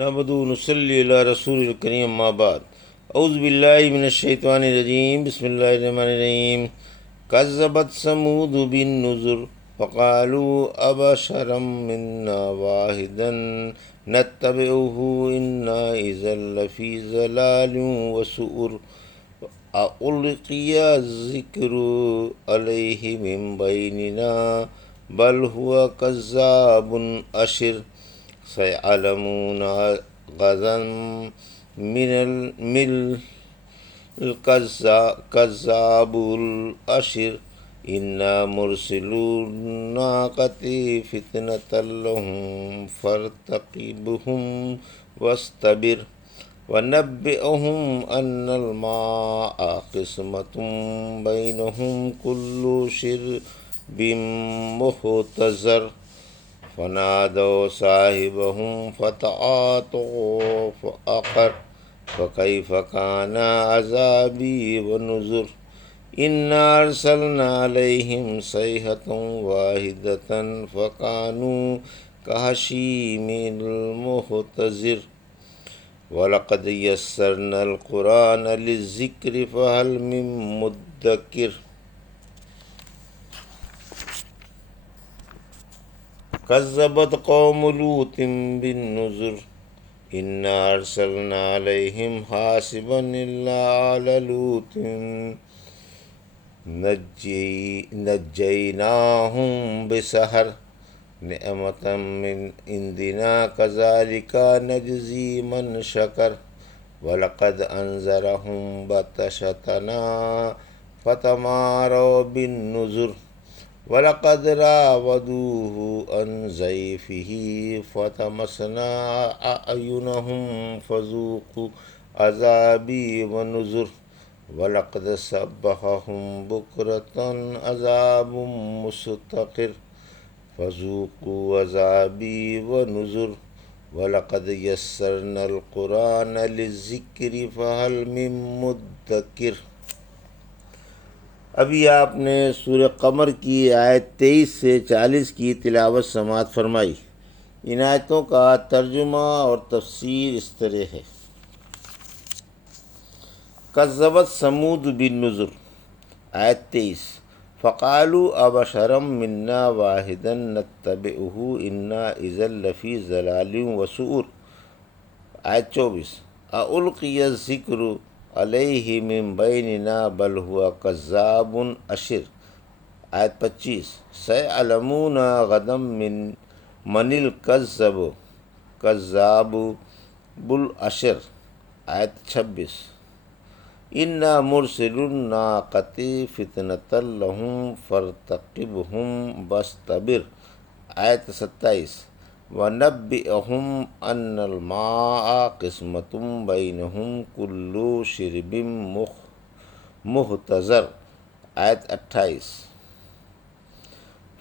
نحمدہ و نصلی علی رسول الکریم اما بعد اعوذ باللہ من الشیطان الرجیم بسم اللہ الرحمن الرحیم کذبت ثمود بالنذر فقالوا ابشرا منا واحدا نتبعه انا اذا لفی ضلال وسعر القی الذکر علیہ من بیننا بل هو کذاب اشر سيعلمون غدا من الكذاب الأشر إنا مرسلو الناقة فتنة لهم فارتقبهم واصطبر ونبئهم أن الماء قسمة بينهم كل شرب محتضر فنادوا صاحبهم فتعاطوا فعقر فكيف كان عذابي ونذر إنا أرسلنا عليهم صيحة واحدة فكانوا كهشيم المحتضر ولقد يسرنا القرآن للذكر فهل من مدكر كذبت قوم لوط بالنذر إنا أرسلنا عليهم حاصبا إلا آل لوط نجيناهم بسحر نعمة من عندنا كذلك نجزي من شكر ولقد أنذرهم بطشتنا فتماروا بالنذر وَلَقَدْ رَاوَدُوهُ عَنْ ضَيْفِهِ فَطَمَسْنَا أَعْيُنَهُمْ فَذُوقُوا عَذَابِي وَنُذُرِ وَلَقَدْ صَبَّحَهُم بُكْرَةً عَذَابٌ مُسْتَقِرٌّ فَذُوقُوا عَذَابِي وَنُذُرِ وَلَقَدْ يَسَّرْنَا الْقُرْآنَ لِلذِّكْرِ فَهَلْ مِن مُدَّكِرٍ۔ ابھی آپ نے سورہ قمر کی آیت 23 سے 40 کی تلاوت سماعت فرمائی۔ ان آیتوں کا ترجمہ اور تفسیر اس طرح ہے۔ کذبت ثمود بالنذر، آیت 23، فقالوا ابشرا منا واحدا نتبعه انا اذا لفی ضلال وسعر، آیت 24، القی الذکر علیہ من بیننا بل ہوا کذاب اشر، آیت 25، سیعلمون غدا من الکذاب الاشر، آیت 26، انا مرسل الناقۃ فتنۃ لہم فارتقبہم واصطبر، آیت 27، وَنَبِّئْهُمْ أَنَّ الْمَاءَ قِسْمَةٌ بَيْنَهُمْ كُلُّ شِرْبٍ مُحْتَضَرٍ، آیت 28،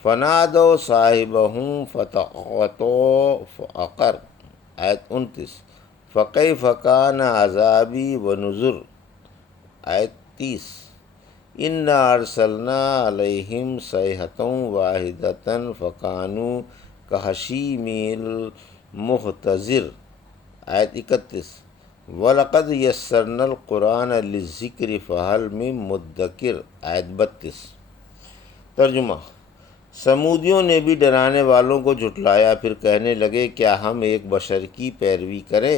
فَنَادَوْا صَاحِبَهُمْ فَتَعَاطَوْا فَعَقَرَ، آیت 29، فَكَيْفَ كَانَ عَذَابِي وَنُذُرِ، آیت 30، إِنَّا أَرْسَلْنَا عَلَيْهِمْ صَيْحَةً وَاحِدَةً فَكَانُوا كَحَشِيمِ الْمُحْتَضِرِ، آیت 31، وَلَقَدْ يَسَّرْنَا الْقُرْآنَ لِلذِّكْرِ فَهَلْ مِن مُدَّكِرٍ، آیت 32۔ ترجمہ: سمودیوں نے بھی ڈرانے والوں کو جھٹلایا، پھر کہنے لگے کیا ہم ایک بشر کی پیروی کریں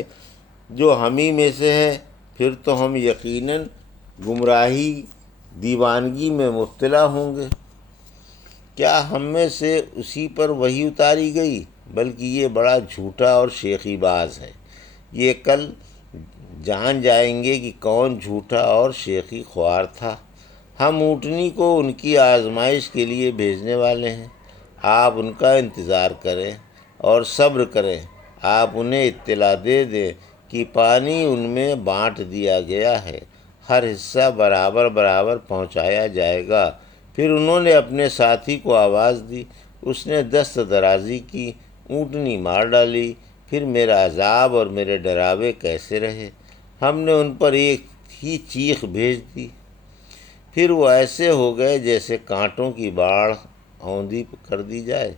جو ہم ہی میں سے ہے؟ پھر تو ہم یقیناً گمراہی دیوانگی میں مبتلا ہوں گے۔ کیا ہم میں سے اسی پر وحی اتاری گئی؟ بلکہ یہ بڑا جھوٹا اور شیخی باز ہے۔ یہ کل جان جائیں گے کہ کون جھوٹا اور شیخی خوار تھا۔ ہم اونٹنی کو ان کی آزمائش کے لیے بھیجنے والے ہیں، آپ ان کا انتظار کریں اور صبر کریں۔ آپ انہیں اطلاع دے دیں کہ پانی ان میں بانٹ دیا گیا ہے، ہر حصہ برابر برابر پہنچایا جائے گا۔ پھر انہوں نے اپنے ساتھی کو آواز دی، اس نے دست درازی کی، اونٹنی مار ڈالی۔ پھر میرا عذاب اور میرے ڈراوے کیسے رہے؟ ہم نے ان پر ایک ہی چیخ بھیج دی، پھر وہ ایسے ہو گئے جیسے کانٹوں کی باڑھ اوندھی کر دی جائے۔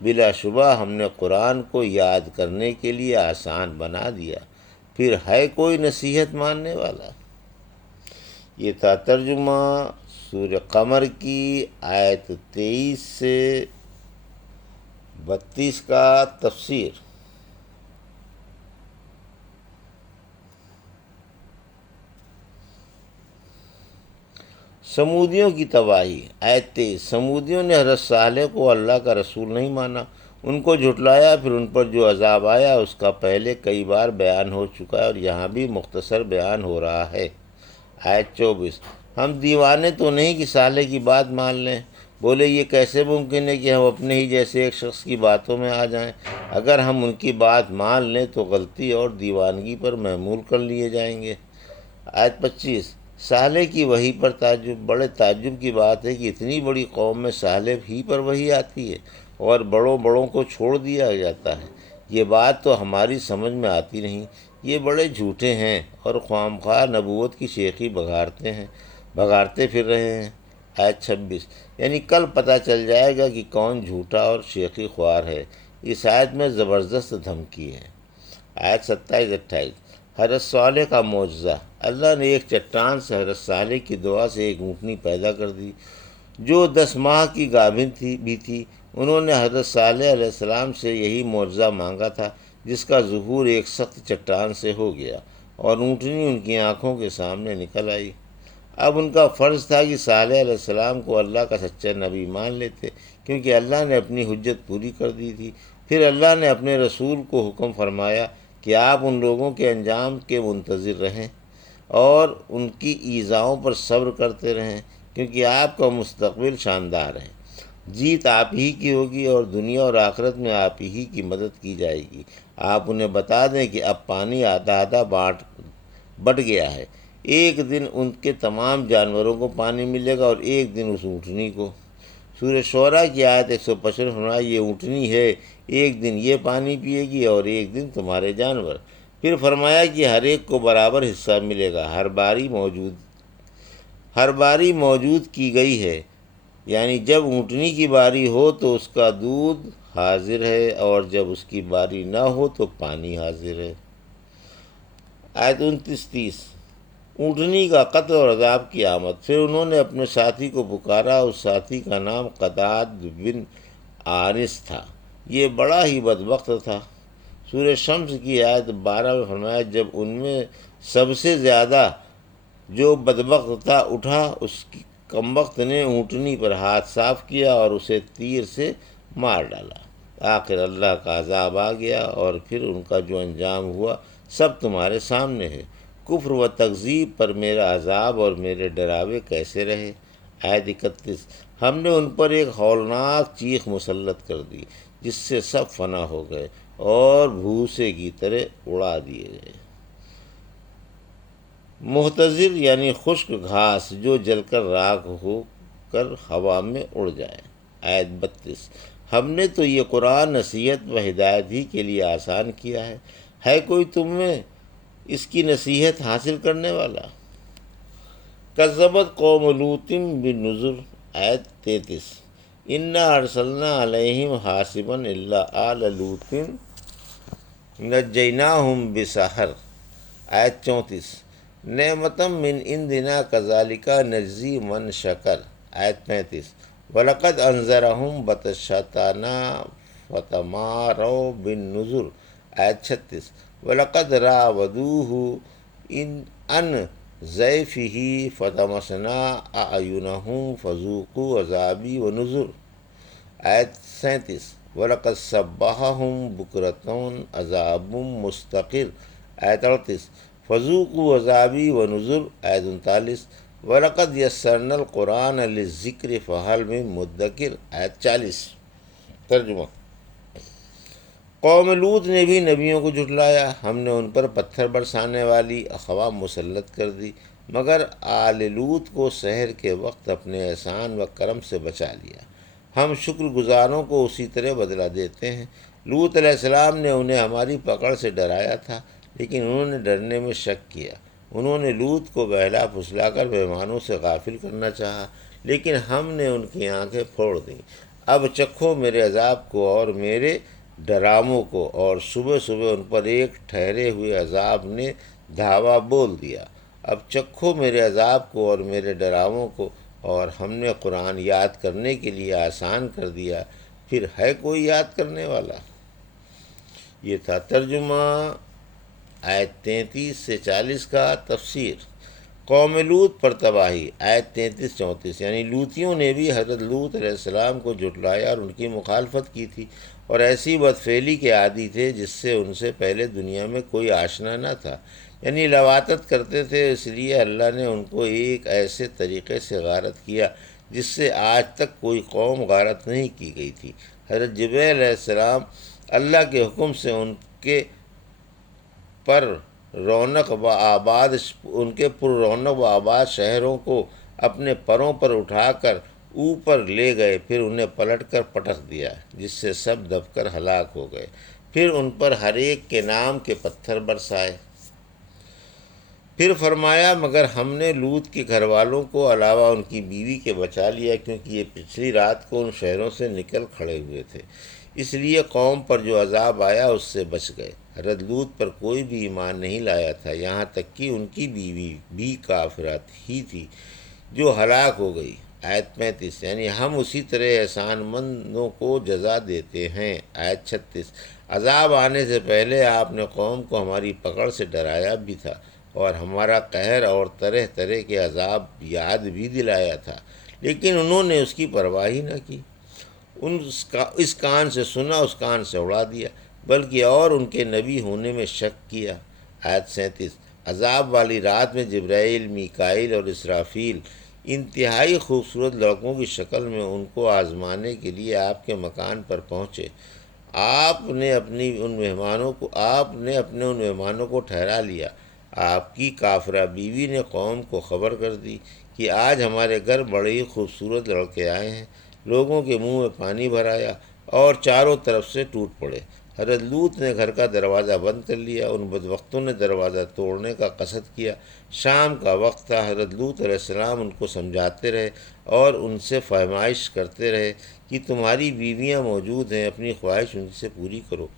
بلا شبہ ہم نے قرآن کو یاد کرنے کے لیے آسان بنا دیا، پھر ہے کوئی نصیحت ماننے والا؟ یہ تھا ترجمہ سورہ قمر کی آیت 23 سے 32 کا تفسیر۔ سمودیوں کی تباہی، آیت 23۔ سمودیوں نے حضرت صالح کو اللہ کا رسول نہیں مانا، ان کو جھٹلایا، پھر ان پر جو عذاب آیا اس کا پہلے کئی بار بیان ہو چکا ہے اور یہاں بھی مختصر بیان ہو رہا ہے۔ آیت 24۔ ہم دیوانے تو نہیں کہ صالح کی بات مان لیں، بولے یہ کیسے ممکن ہے کہ ہم اپنے ہی جیسے ایک شخص کی باتوں میں آ جائیں؟ اگر ہم ان کی بات مان لیں تو غلطی اور دیوانگی پر محمول کر لیے جائیں گے۔ آیت 25۔ صالح کی وحی پر تعجب، بڑے تعجب کی بات ہے کہ اتنی بڑی قوم میں صالح ہی پر وحی آتی ہے اور بڑوں بڑوں کو چھوڑ دیا جاتا ہے۔ یہ بات تو ہماری سمجھ میں آتی نہیں، یہ بڑے جھوٹے ہیں اور خواہ نبوت کی شیخی بگاڑتے پھر رہے ہیں۔ آیت 26۔ یعنی کل پتہ چل جائے گا کہ کون جھوٹا اور شیخی خوار ہے۔ اس آیت میں زبردست دھمکی ہے۔ آیت 27-28۔ حضرت صالح کا معجزہ، اللہ نے ایک چٹان سے حضرت صالح کی دعا سے ایک اونٹنی پیدا کر دی جو 10 ماہ کی گابن بھی تھی۔ انہوں نے حضرت صالح علیہ السلام سے یہی معجزہ مانگا تھا، جس کا ظہور ایک سخت چٹان سے ہو گیا اور اونٹنی ان کی آنکھوں کے سامنے نکل آئی۔ اب ان کا فرض تھا کہ صالح علیہ السلام کو اللہ کا سچا نبی مان لیتے، کیونکہ اللہ نے اپنی حجت پوری کر دی تھی۔ پھر اللہ نے اپنے رسول کو حکم فرمایا کہ آپ ان لوگوں کے انجام کے منتظر رہیں اور ان کی ایذاؤں پر صبر کرتے رہیں، کیونکہ آپ کا مستقبل شاندار ہے۔ جیت آپ ہی کی ہوگی اور دنیا اور آخرت میں آپ ہی کی مدد کی جائے گی۔ آپ انہیں بتا دیں کہ اب پانی آدھا آدھا بٹ گیا ہے، ایک دن ان کے تمام جانوروں کو پانی ملے گا اور ایک دن اس اونٹنی کو۔ سورہ شعراء کی آیت 155 فرمایا یہ اونٹنی ہے، ایک دن یہ پانی پیے گی اور ایک دن تمہارے جانور۔ پھر فرمایا کہ ہر ایک کو برابر حصہ ملے گا، ہر باری موجود کی گئی ہے، یعنی جب اونٹنی کی باری ہو تو اس کا دودھ حاضر ہے اور جب اس کی باری نہ ہو تو پانی حاضر ہے۔ آیت 29-30۔ اونٹنی کا قتل اور عذاب کی آمد۔ پھر انہوں نے اپنے ساتھی کو پکارا، اس ساتھی کا نام قتاد بن آنس تھا، یہ بڑا ہی بدبخت تھا۔ سورہ شمس کی آیت 12 میں فرمایا جب ان میں سب سے زیادہ جو بدبخت تھا اٹھا، اس کی کمبخت نے اونٹنی پر ہاتھ صاف کیا اور اسے تیر سے مار ڈالا۔ آخر اللہ کا عذاب آ گیا اور پھر ان کا جو انجام ہوا سب تمہارے سامنے ہے۔ کفر و تکذیب پر میرا عذاب اور میرے ڈراوے کیسے رہے۔ آیت 31۔ ہم نے ان پر ایک ہولناک چیخ مسلط کر دی جس سے سب فنا ہو گئے اور بھوسے کی طرح اڑا دیے گئے۔ محتضر یعنی خشک گھاس جو جل کر راکھ ہو کر ہوا میں اڑ جائے۔ آیت 32۔ ہم نے تو یہ قرآن نصیحت و ہدایت ہی کے لیے آسان کیا ہے کوئی تم میں اس کی نصیحت حاصل کرنے والا؟ کذبت قوم لوط بالنذر۔ آیت 33۔ انا ارسلنا علیہم حاصبا الا آل لوط نجیناہم بسحر۔ آیت 34۔ نعمتا من عندنا کذالک نجزی من شکر۔ آیت 35۔ وَلَقَدْ أَنذَرَهُمْ بَطْشَتَنَا فَتَمَارَوْا بِالنُّذُرِ۔ آیت 36۔ وَلَقَدْ رَاوَدُوهُ عَنْ ضَيْفِهِ فَطَمَسْنَا أَعْيُنَهُمْ فَذُوقُوا عَذَابِي وَنُذُرِ۔ آیت 37۔ وَلَقَدْ صَبَّحَهُمْ بُكْرَةً عَذَابٌ مُسْتَقِرٌ۔ آیت 38۔ فَذُوقُوا عَذَابِي وَنُذُرِ۔ آیت 39۔ وَلَقَدْ يَسَّرْنَا الْقُرْآنَ لِلذِّكْرِ فَهَلْ مِن مُدَّكِرٍ۔ آیت 40۔ ترجمہ۔ قوم لوط نے بھی نبیوں کو جھٹلایا، ہم نے ان پر پتھر برسانے والی افواہ مسلط کر دی، مگر آل لوط کو سحر کے وقت اپنے احسان و کرم سے بچا لیا۔ ہم شکر گزاروں کو اسی طرح بدلہ دیتے ہیں۔ لوط علیہ السلام نے انہیں ہماری پکڑ سے ڈرایا تھا، لیکن انہوں نے ڈرنے میں شک کیا۔ انہوں نے لوط کو بہلا پھسلا کر مہمانوں سے غافل کرنا چاہا، لیکن ہم نے ان کی آنکھیں پھوڑ دیں۔ اب چکھو میرے عذاب کو اور میرے ڈراموں کو، اور صبح صبح ان پر ایک ٹھہرے ہوئے عذاب نے دھاوا بول دیا۔ اب چکھو میرے عذاب کو اور میرے ڈراووں کو، اور ہم نے قرآن یاد کرنے کے لیے آسان کر دیا، پھر ہے کوئی یاد کرنے والا؟ یہ تھا ترجمہ آیت 33 سے 40 کا۔ تفسیر قوم لوط پر تباہی، آیت 33-34، یعنی لوطیوں نے بھی حضرت لوط علیہ السلام کو جھٹلایا اور ان کی مخالفت کی تھی، اور ایسی بدفعلی کے عادی تھے جس سے ان سے پہلے دنیا میں کوئی آشنا نہ تھا، یعنی لواطت کرتے تھے۔ اس لیے اللہ نے ان کو ایک ایسے طریقے سے غارت کیا جس سے آج تک کوئی قوم غارت نہیں کی گئی تھی۔ حضرت جبرائیل علیہ السلام اللہ کے حکم سے ان کے پر رونق و آباد شہروں کو اپنے پروں پر اٹھا کر اوپر لے گئے، پھر انہیں پلٹ کر پٹخ دیا، جس سے سب دب کر ہلاک ہو گئے۔ پھر ان پر ہر ایک کے نام کے پتھر برسائے۔ پھر فرمایا مگر ہم نے لوط کے گھر والوں کو علاوہ ان کی بیوی کے بچا لیا، کیونکہ یہ پچھلی رات کو ان شہروں سے نکل کھڑے ہوئے تھے، اس لیے قوم پر جو عذاب آیا اس سے بچ گئے۔ حضرت لوط پر کوئی بھی ایمان نہیں لایا تھا، یہاں تک کہ ان کی بیوی بھی کافرہ ہی تھی جو ہلاک ہو گئی۔ آیت 35، یعنی ہم اسی طرح احسان مندوں کو جزا دیتے ہیں۔ آیت 36، عذاب آنے سے پہلے آپ نے قوم کو ہماری پکڑ سے ڈرایا بھی تھا، اور ہمارا قہر اور طرح طرح کے عذاب یاد بھی دلایا تھا، لیکن انہوں نے اس کی پرواہ ہی نہ کی۔ اس کان سے سنا، اس کان سے اڑا دیا، بلکہ اور ان کے نبی ہونے میں شک کیا۔ آیت 37، عذاب والی رات میں جبرائیل، میکائیل اور اسرافیل انتہائی خوبصورت لڑکوں کی شکل میں ان کو آزمانے کے لیے آپ کے مکان پر پہنچے۔ آپ نے اپنے ان مہمانوں کو ٹھہرا لیا۔ آپ کی کافرہ بیوی نے قوم کو خبر کر دی کہ آج ہمارے گھر بڑے ہی خوبصورت لڑکے آئے ہیں۔ لوگوں کے منہ میں پانی بھر آیا اور چاروں طرف سے ٹوٹ پڑے۔ حضرت لوط نے گھر کا دروازہ بند کر لیا۔ ان بدبختوں نے دروازہ توڑنے کا قصد کیا۔ شام کا وقت تھا۔ حضرت لوط علیہ السلام ان کو سمجھاتے رہے اور ان سے فہمائش کرتے رہے کہ تمہاری بیویاں موجود ہیں، اپنی خواہش ان سے پوری کرو۔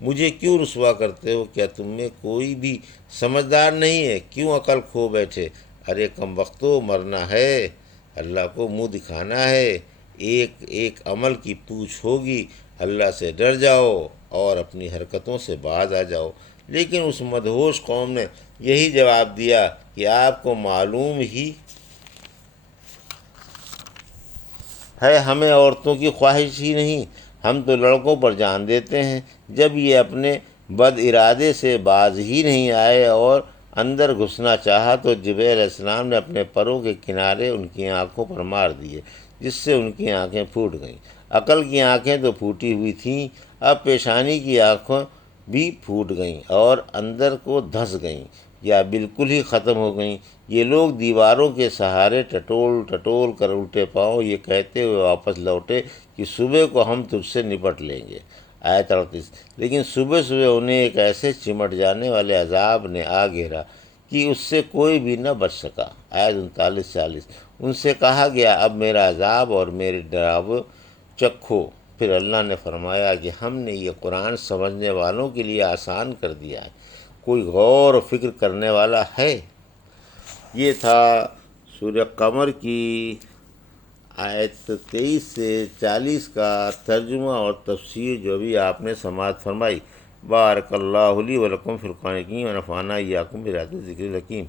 مجھے کیوں رسوا کرتے ہو؟ کیا تم میں کوئی بھی سمجھدار نہیں ہے؟ کیوں عقل کھو بیٹھے؟ ارے کم وقتوں، مرنا ہے، اللہ کو منہ دکھانا ہے، ایک ایک عمل کی پوچھ ہوگی۔ اللہ سے ڈر جاؤ اور اپنی حرکتوں سے باز آ جاؤ۔ لیکن اس مدہوش قوم نے یہی جواب دیا کہ آپ کو معلوم ہی ہے ہمیں عورتوں کی خواہش ہی نہیں، ہم تو لڑکوں پر جان دیتے ہیں۔ جب یہ اپنے بد ارادے سے باز ہی نہیں آئے اور اندر گھسنا چاہا تو جبرائیل علیہ السلام نے اپنے پروں کے کنارے ان کی آنکھوں پر مار دیے، جس سے ان کی آنکھیں پھوٹ گئیں۔ عقل کی آنکھیں تو پھوٹی ہوئی تھیں، اب پیشانی کی آنکھیں بھی پھوٹ گئیں اور اندر کو دھنس گئیں یا بالکل ہی ختم ہو گئیں۔ یہ لوگ دیواروں کے سہارے ٹٹول ٹٹول کر الٹے پاؤں یہ کہتے ہوئے واپس لوٹے کہ صبح کو ہم تجھ سے نپٹ لیں گے۔ آیت 38، لیکن صبح صبح انہیں ایک ایسے چمٹ جانے والے عذاب نے آ گھیرا کہ اس سے کوئی بھی نہ بچ سکا۔ آیت 39-40، ان سے کہا گیا اب میرا عذاب اور میرے ڈراوے چکھو۔ پھر اللہ نے فرمایا کہ ہم نے یہ قرآن سمجھنے والوں کے لیے آسان کر دیا ہے، کوئی غور و فکر کرنے والا ہے؟ یہ تھا سورہ قمر کی آیت 23 سے 40 کا ترجمہ اور تفسیر جو بھی آپ نے سماعت فرمائی۔ بارک اللہ لی و لکم فی القرآن الحکیم ونفعنا ایاکم بآیات الذکر الحکیم۔